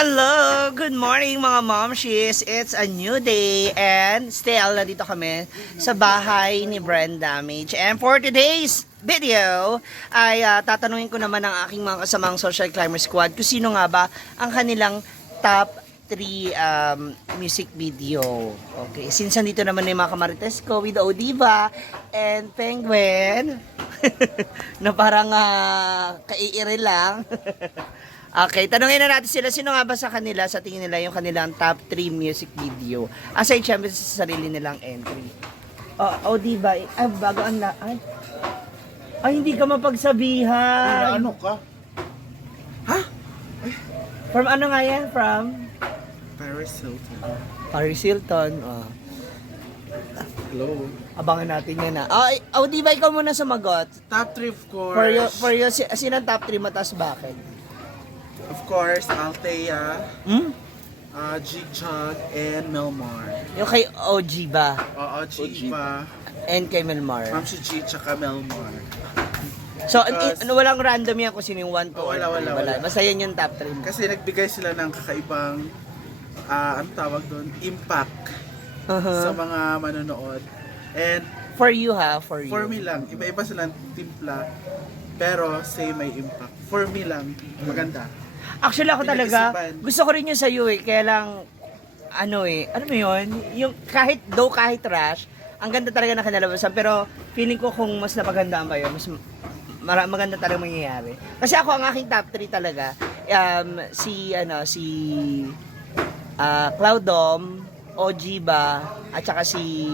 Hello! Good morning mga momshies! It's a new day and still nandito kami sa bahay ni Brenda Mage. And for today's video ay tatanungin ko naman ang aking mga kasamang Social Climber Squad kung sino nga ba ang kanilang top 3 music video. Okay, since nandito naman yung mga kamarites ko with Odiva and Penguin na parang kaiiri lang. Okay, tanungin na natin sila, sino nga ba sa kanila, sa tingin nila, yung kanilang top 3 music video. Aside syempre sa sarili nilang entry. Diba? Bago ang ay, hindi ka mapagsabihan. Ano ka? Ha? From ano nga yan? From? Paris Hilton. Paris Hilton. Hello. Abangan natin yan na. Diba, ikaw muna sumagot. Top 3 of course. For you, sino ang top 3 mo, tas bakit? Of course, Althea, Jig-Jog, and Melmar. Yung kay OG ba? Oo, Jiva. And kay Melmar. Ma'am si Jig, tsaka Melmar. So, Because- walang random yan kung sino yung 1, 2, Wala. Basta yan yung top 3 mo. Kasi nagbigay sila ng kakaibang, ang tawag doon, impact sa mga manonood. And For you for you. for me lang, iba-iba silang timpla, pero same may impact. For me lang, maganda. Actually ako talaga, Pinag-isipan. gusto ko rin yung sa'yo kaya lang, ano mo yun, yung kahit trash, ang ganda talaga ng kinalabasan, pero feeling ko kung mas napagandaan pa yun, mas maganda talaga mangyayari. Kasi ako, ang aking top 3 talaga, si Cloudom, OG ba, at saka si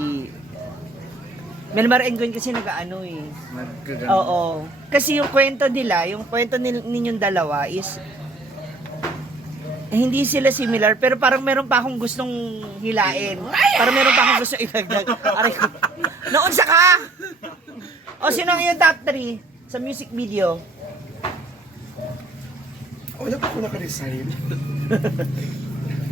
Melmar and Gwen kasi nag-ano Nagkaganda. Oo. Kasi yung kwento ninyong dalawa is hindi sila similar pero parang meron pa akong gustong hilain. Parang meron pa akong gustong idagdag. Aray ko. Noon sa ka! O sino ang iyong top 3 sa music video? Wala pa ako naka-resign.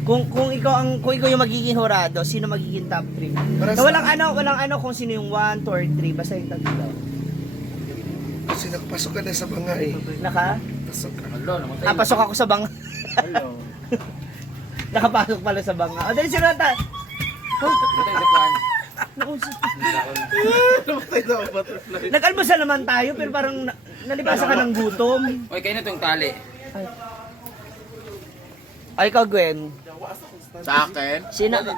Kung ikaw yung magiging horado, sino magiging top 3? Para Na sa- walang ano kung sino yung 1, 2 or 3, basta yung tatlo. Kasi nakapasok ka na sa banga eh. Naka? Pasok ka. Pasok ako sa banga. Hello. Nakapasok pala sa banga. O, dali sino ta? Namatay na ako, butterfly. Nag-almusal naman tayo, pero parang nalibasa ka ng gutom. Oy, kayo na itong tali. Ay, ikaw, Gwen. Sa akin?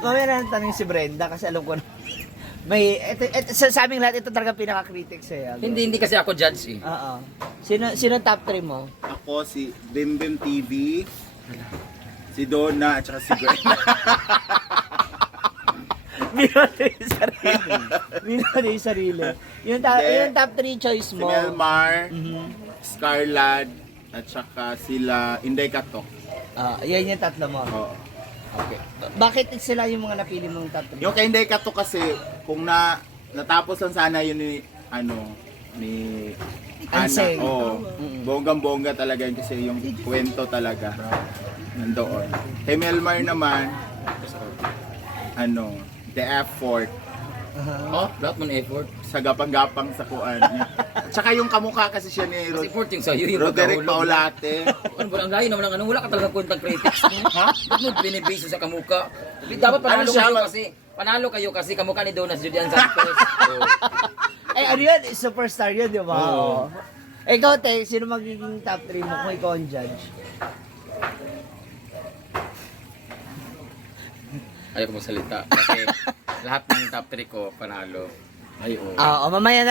Mamaya na tanong si Brenda kasi alam ko na. Sa aming lahat, ito talaga pinaka-critic sa'yo. Hindi kasi ako judge eh. Oo. Sino top 3 mo? Ako si Bim Bim TV, si Donna, at saka si Gwen. Binoto yung sarili. Binoto yung sarili. Yung top 3 choice Si mo. Melmar, Mhm. Scarlett, at saka sila Inday Katok. Yan yung tatlo mo. Oo. Okay. Bakit sila yung mga napili mong top 3? Yung kay Inday Katok kasi, kung natapos lang sana yun ni Anseng. Ana. Oo. Bonggang-bongga talaga yun kasi yung kwento talaga nandoon. Kay Melmar naman, the effort, Oh, lahat man effort. sa gapang-gapang sa kuan. At saka yung kamukha kasi siya ni Kasi effort yung sa'yo yung Roderick pagkahulog. Paulate. Ano ba, ang layo naman ang wala ka talagang kwentang critics mo. Ba't mo binibiso sa kamuka? Dapat panalo Ano siya, panalo kayo kasi kamukha ni Donas Julian Santos. Ano yun? Superstar yun, di ba? Oo. Ikaw, Te, sino magiging top 3 mo kung ikaw ang judge? Ayaw ko magsalita kasi lahat ng top 3 ko panalo. Ay, oo. Mamaya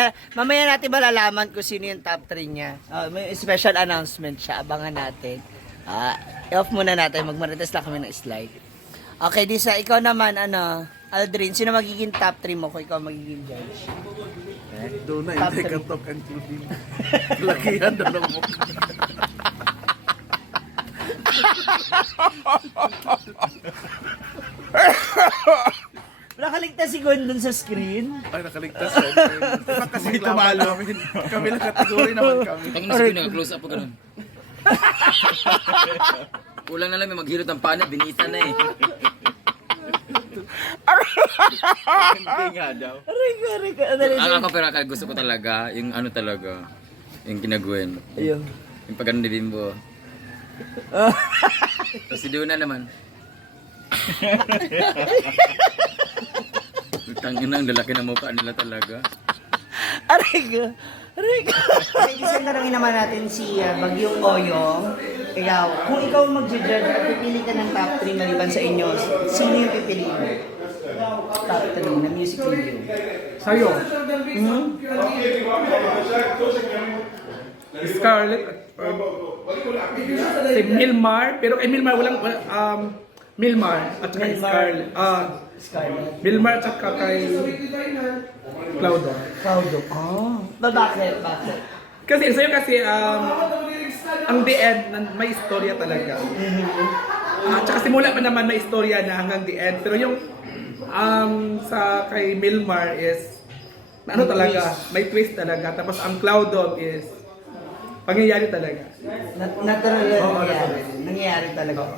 natin malalaman kung sino yung top 3 niya. May special announcement siya. Abangan natin. I-off muna natin. Magmarites lang kami ng slide. Okay, Disa, ikaw naman, Aldrin, sino magiging top 3 mo kung ikaw magiging judge? Donna, Top Inday three. Katok, ang clubin. Lakihan daw ng mukha. Nakaligtas si Gwen dun sa screen. Ay, nakaligtas siya. Diba kasi tumalo. Kami lang kategory naman kami. Pag nasipin na close up po ganun. Kulang na lang may maghilot ng pana, binita na eh. Hindi nga daw. Aray ka. Ang ako pero gusto ko talaga, yung ano talaga, yung kinagwen. Ayun. Yung pag ano ni Bimbo. Si Duna naman. Tangin na, ang lalaki ng mukha nila talaga. Aray ko. Aray ko. Okay, isa tanongin naman natin si Bagyong Oyong. Ikaw, kung ikaw mag-judge at pipili ka ng top 3 maliban sa inyo, sino yung pipiliin mo? Top 3 na music video. Sa'yo. Scarlett si Milmar, pero Milmar walang Milmar at saka Scarlett. Milmar at saka kay Claudio. Claudio. Bakit? Bakit? Kasi sa'yo kasi ang the end may istorya talaga. At saka simula pa naman may istorya na hanggang the end. Pero yung sa kay Milmar is ano talaga, may twist talaga. Tapos ang Claudio is pangyayari talaga. Natural na nangyayari. Nangyayari talaga.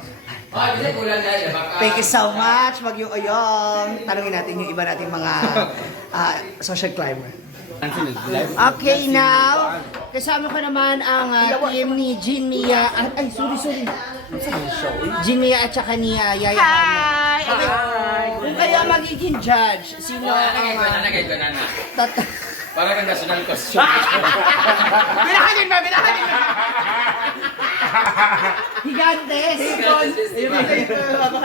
Thank you so much, Bagyong Oyong. Tanungin natin yung iba nating mga social climber. Okay, now, kasama ko naman ang team ni Jean Mia. Ay, sorry. Jean Mia at saka ni Yaya. Hi! Okay. Kung kayo magiging judge, sino ang... Para kang national costume. Binahanin ba? Higantes! Tapos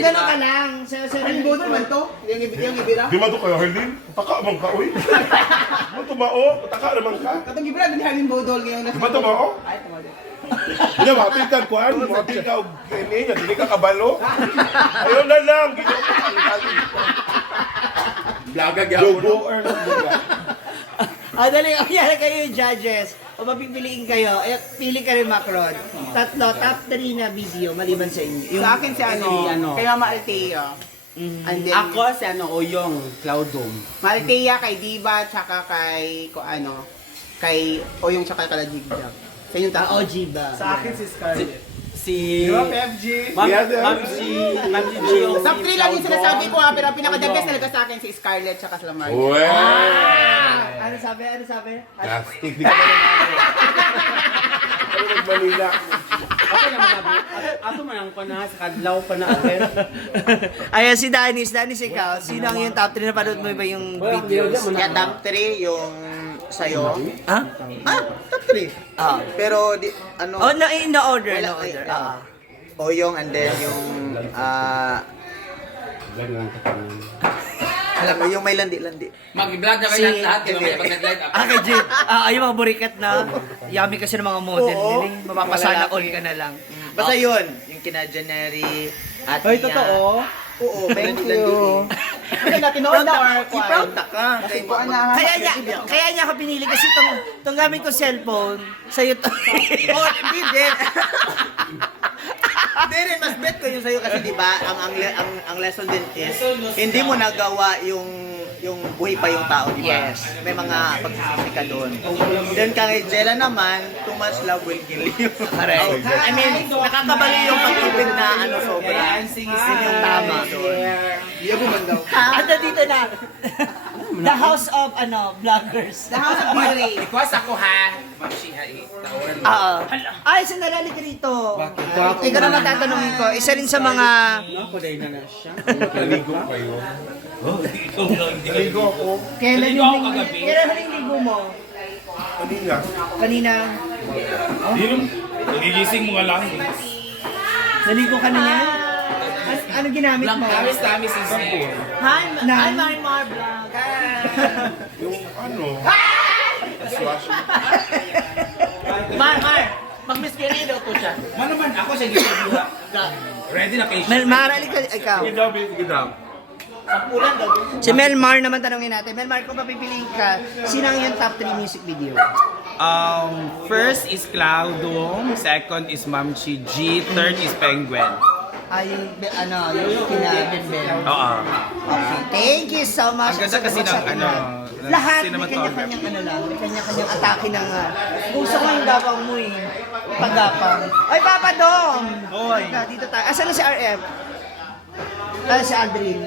gano'n ka lang. Anong bono naman to? Yung ibira? Di man to kayo, Herlin? Taka man ka, uy. Di man to mao? Taka naman ka? Katong ibira, dinihalin bodol ngayon. Di man to mao? Hindi, mapil ka, kuhan. Mapil ka, hindi ka kabalo. Ayaw na lang. Blagag Jogo. Dali, yan kayo yung judges. O mapipiliin kayo, pili ka rin Macron. Tatlo, top 3 na video maliban sa inyo. Sa akin si kay Mama Althea. And then, Ako si Oyong, Claudum. Althea, kay Diva, tsaka kay, kay Oyong, tsaka kay Kalajigdag. Sa inyong tatlo. OG ba? Sa akin si Scarlett. Si FG. Ma'am si Gio. Top 3 lang yung sinasabi ko pero ang pinaka-the best talaga sa akin si Scarlett, tsaka si Lamar. Uwe. Ano sabi? Plastic. Di ka na naman. Manila. Ako naman ato man ang na sa kadlaw pa na agad. Ayan si Danis, ikaw. Sino ang yung top 3 na panood mo ba yung videos? Kaya top 3 yung sa'yo. Ha? Top 3. Pero, Oh, in the order. Wala, No order. Oyong and then yung, alam mo, yung may landi-landi. Mag-vlog na kayo lahat. Kaya mamaya pag nag-light up. Okay, Jade. Yung mga burikat na. Yummy kasi ng mga model. Oo. Nila. Mapapasana all ka na lang. Basta yun, yung kina January at Hoy, totoo. Oo, thank you. Kaya natin noon na or proud ka. Kasi po Kaya niya ako pinili kasi itong gamit ko cellphone, sa'yo to. Oh, hindi din. Hindi rin, mas bet ko yung sa'yo kasi di ba ang lesson din is hindi mo nagawa yung buhay pa yung tao, di ba? Yes. May mga pagsisisi ka doon. Then kay Jella naman, too much love will kill you. Correct. I mean, nakakabali yung pag-ibig na sobra. Yun yung tama doon. Ando dito na. The house of vloggers. The House of Beauty. Request ako ha. Mamsiha eh. Oo. Ay, sinalali ka rito. Ikaw naman tatanungin ko. Isa rin sa mga... Ako dahil na siya. Naligo kayo. Naligo ako. Kailan yung ligo mo? Kanina. Kanina. Nagigising mo nga lang. Naligo ka na yan? Ano ginamit mo? Tamis is here. Hi, Marimar Vlog. Yung ano. Mar! Mag-miskerido ko siya. Ano man ako sa gitna. Ready na kayo. Marali ka, ikaw. Sige daw, sige daw. Si Melmar naman tanongin natin. Melmar, kung papipiliin ka, sino ang yung top 3 music video? First is Cloudum, second is Mamchi G, third is Penguin. Ay, yung kina Ben. Oo. Okay, thank you so much. Ang ganda kasi ng Lahat, may cinematography. kanya-kanyang lang. May kanya-kanyang atake ng... gusto ko yung gapang mo eh. Paggapang. Ay, Papa Dom! Oy. Dito tayo. Asan na si RM? Si Aldrin.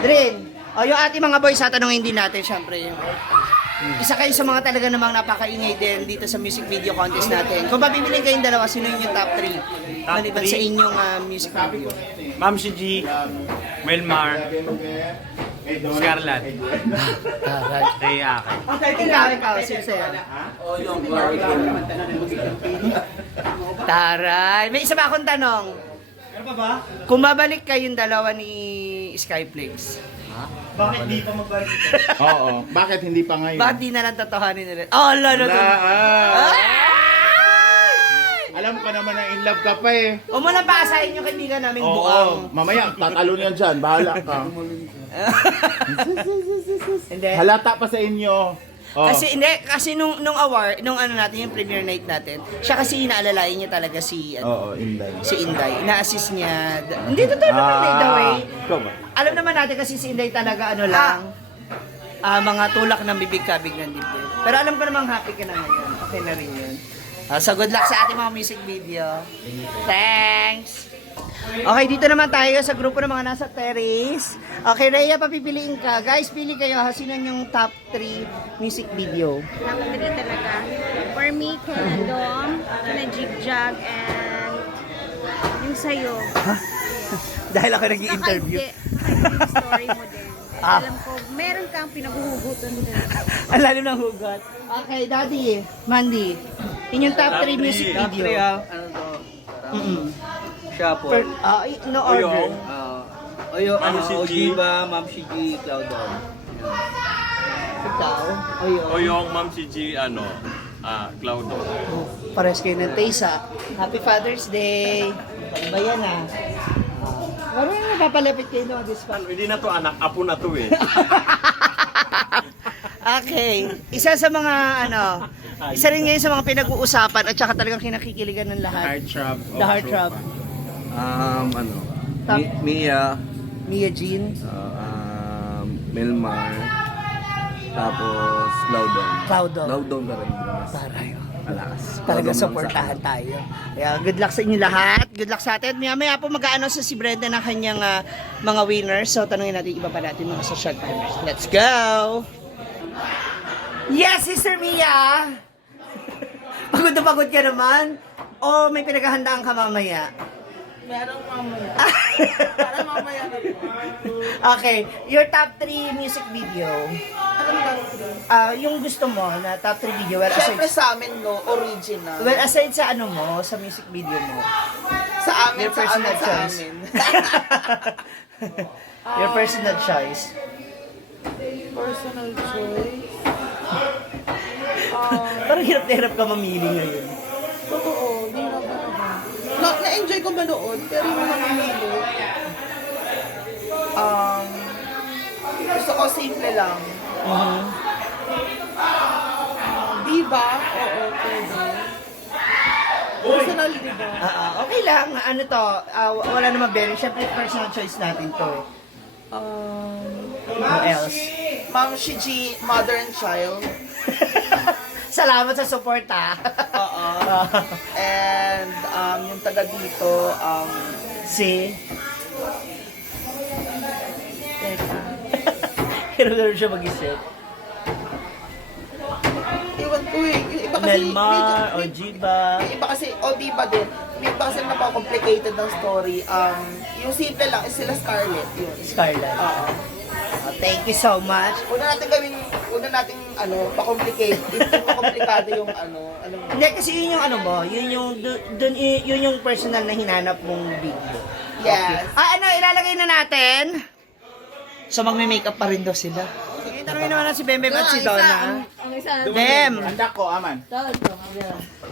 Drin. O, yung ating mga boys, tatanungin din natin, syempre. isa kayo sa mga talaga namang napakaingay din dito sa music video contest natin. Kung papipiling kayong dalawa, sino yung top 3? Maliban sa inyong music video. Ma'am si G, Wilmar, Scarlett. Rhea. Ikaw, sino sa'yo? Taray. May isa pa akong tanong. Ano pa ba? Kung babalik kayong dalawa ni Skyflix, Bakit di pa magbalik? Oo, bakit hindi pa ngayon? bakit di na lang tatahanin nila? Oh, lalo to. Alam ko naman na in love ka pa eh. O mo lang paasahin yung kaibigan naming Oo, buang. mamaya tatalo niyan dyan, bahala ka. Hindi. Halata pa sa inyo. Oh. Kasi nung award, nung ano natin, yung premiere night natin, siya kasi inaalalayan niya talaga si Inday. si Inday. Ina-assist niya. Hindi totoo naman by the way. Ikaw ba? Alam naman natin kasi si Inday talaga ano lang, mga tulak ng bibig kabig ng dibdib. Pero alam ko namang happy ka na ngayon. Okay na rin yun. So good luck sa ating mga music video. Thanks! Okay, dito naman tayo sa grupo ng mga nasa terrace. Okay, Rhea, papipiliin ka. Guys, pili kayo ha. Sino yung top 3 music video? Top 3 talaga. For me, kina Dom, kina Jigjag, and yung sa'yo. Dahil ako nag-i-interview. Saka yung story mo din. Alam ko, meron kang pinaghuhugutan din. Ang lalim ng hugot. Okay, Daddy, Mandy. Inyong top 3 music video. Ano to? Siya po. No order. Ojiba, Ma'am si G, Cloudon. Ikaw? Oyong. Ma'am si G, Cloudo. Pares kayo ng taste ha. Happy Father's Day. Iba yan ha. Parang napapalapit kayo no, this one. Hindi na to anak, apo na to eh. Okay. Isa sa mga isa rin ngayon sa mga pinag-uusapan at saka talagang kinakikiligan ng lahat. The Heartthrob. Top. Mia Jean. Melmar. Tapos Laudon. Laudon na rin. Taray. Alakas. Talaga supportahan tayo. Kaya good luck sa inyo lahat. Good luck sa atin. Maya po mag-ano sa si Brenda ng kanyang mga winners. So tanungin natin iba pa natin mga social timers. Let's go! Yes, Sister Mia! Pagod na pagod ka naman? O may pinaghahandaan ka mamaya? Meron mamaya. Para mamaya na Okay, your top 3 music video. Yung gusto mo na top 3 video. Well, Siyempre sa amin, no, original. well, aside sa ano mo, sa music video mo. Sa amin, Your personal choice. Your personal choice. Personal choice. Parang hirap na hirap ka mamili ngayon. Totoo, di na ba? Na-enjoy ko manood, pero yung mamimili. Gusto ko simple lang. Diba? Oo, pwede. Personal, diba? Okay lang. Ano to? Wala naman bearing. Siyempre, personal choice natin to. Who else? Ma'am Shiji, Mother and Child. Salamat sa support ha. And yung taga dito, Si? Hirap na rin siya mag-isip. iwan ko eh. Yung iba kasi, Melmar, Ojiba. yung iba kasi, Diba din. Yung iba kasi napaka-complicated ng story. Yung simple lang is sila Scarlett. Yun. Scarlett. Thank you so much. Una nating pa-complicate. Pa-complicado yung Hindi, kasi yun yung ano mo, yun yung personal na hinanap mong video. Yes. Ilalagay na natin. So magme-makeup pa rin daw sila. Sige, tanongin naman na si Bembem at si Donna. Bem! Handa ko, aman.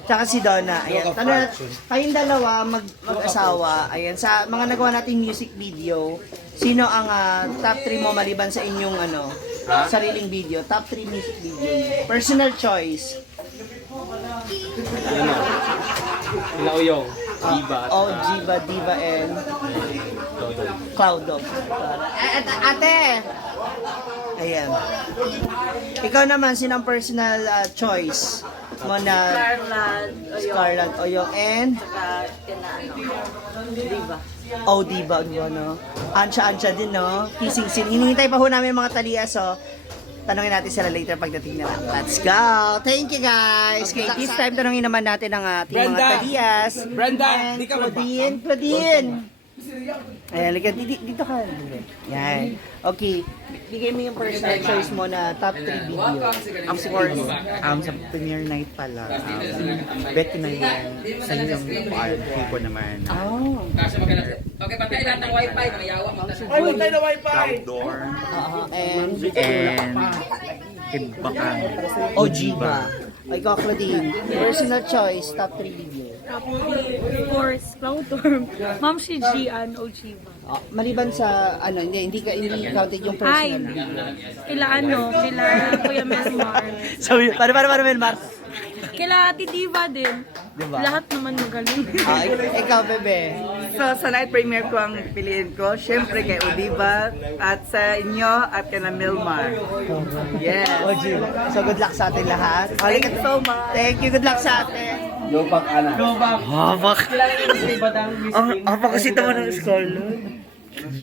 Tsaka si Donna. Ayan. Kayong dalawa, mag-asawa. Ayan. Sa mga nagawa nating music video, sino ang top 3 mo maliban sa inyong sariling video? Top 3 music video. Personal choice. Ila Uyong, Diba. Jiba, Diva, and Cloud. Ate! Ayan. Ikaw naman, sinang personal choice mo na Scarlett, Oyong, and Diba. Diba, no? Ansya din, no? Kissing scene. Hinihintay pa ho namin mga talias, oh. tanungin natin sila later pagdating nila. Let's go! Thank you guys! Okay, this time tanungin naman natin ang ating mga Tadias. Brenda, di ka Claudine! Ayan, like, dito ka. Yan. Okay, bigay mo yung personal choice mo na top 3 video. Of course, sa premiere night pala, bet ko na yung sa yung RP ko naman. Oh. Okay, patay lahat ng wifi. Mayawa mo. Ay, patay na wifi! Outdoor And Kidbakang. Ojiba. Ay, ikaw, Claudine. Personal choice, top 3 video. Of course, Cloudorm. Ma'am si Gian Ojiba. Oh, maliban sa, hindi counted yung Ay, personal. kila Kuya Melmar. So, para Melmar. Kila Ate Diva din. Diba? Lahat naman magaling. Ikaw, bebe. So, sa night premiere ko ang piliin ko, syempre kay Odiva at sa inyo at kay na Milmar. Yes. Ojiba. So, good luck sa atin lahat. Thank you so much. Thank you, good luck sa atin. Go back, Ana. Habak. Kilala niyo si Badang Miss King? Habak kasi naman ng school.